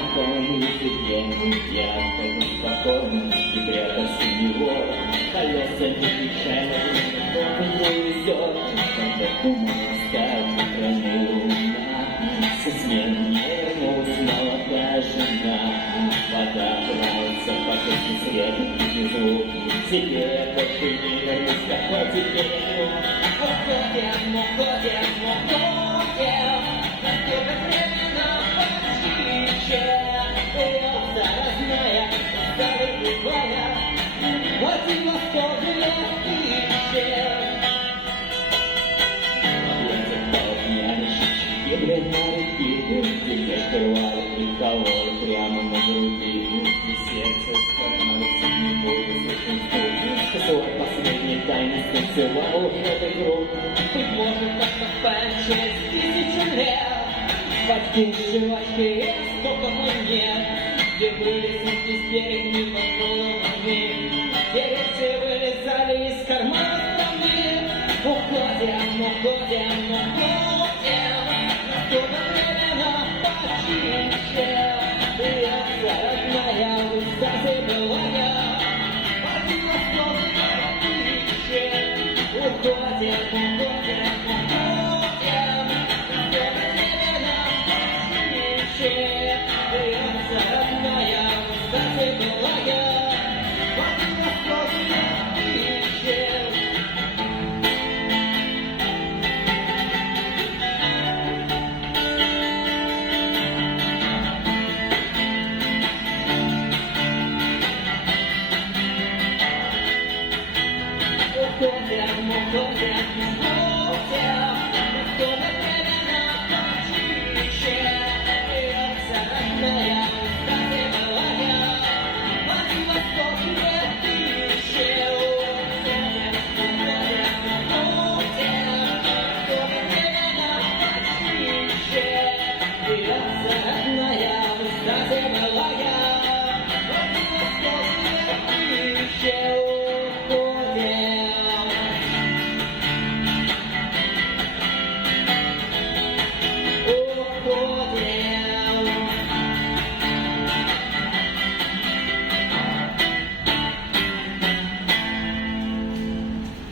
незнакомый языке. Я хожу спокойно и прятался в него. Колеса не кричали, он не везет. Когда думал оставить страны луна, со смен вернулась молодая жена. Вода плавится по кругу света внизу. Тебе я больше не вернусь, какой теперь. Уходим, уходим, уходим. Настолько временно почище. Льется родная, завыливая. Один восток легкище. И бледно руки, тебе скрывали приколы прямо на груди. И сердце становится не бойся чувствует. Свой последний тайный станцевал уже этой группы. Быть может, как совпасть через 1000 лет. Подкинь жвачки, сколько монет. Где были смерти с берег невозможны. Деревцы вылезали из кармана страны. Уходим, уходим, уходим. Настолько временно почище. Льется родная, усталая былая. Один восток легкище. Уходим, уходим, уходим. Настолько временно почище. Льется родная, усталая былая. Один восток легкище. Уходим, уходим.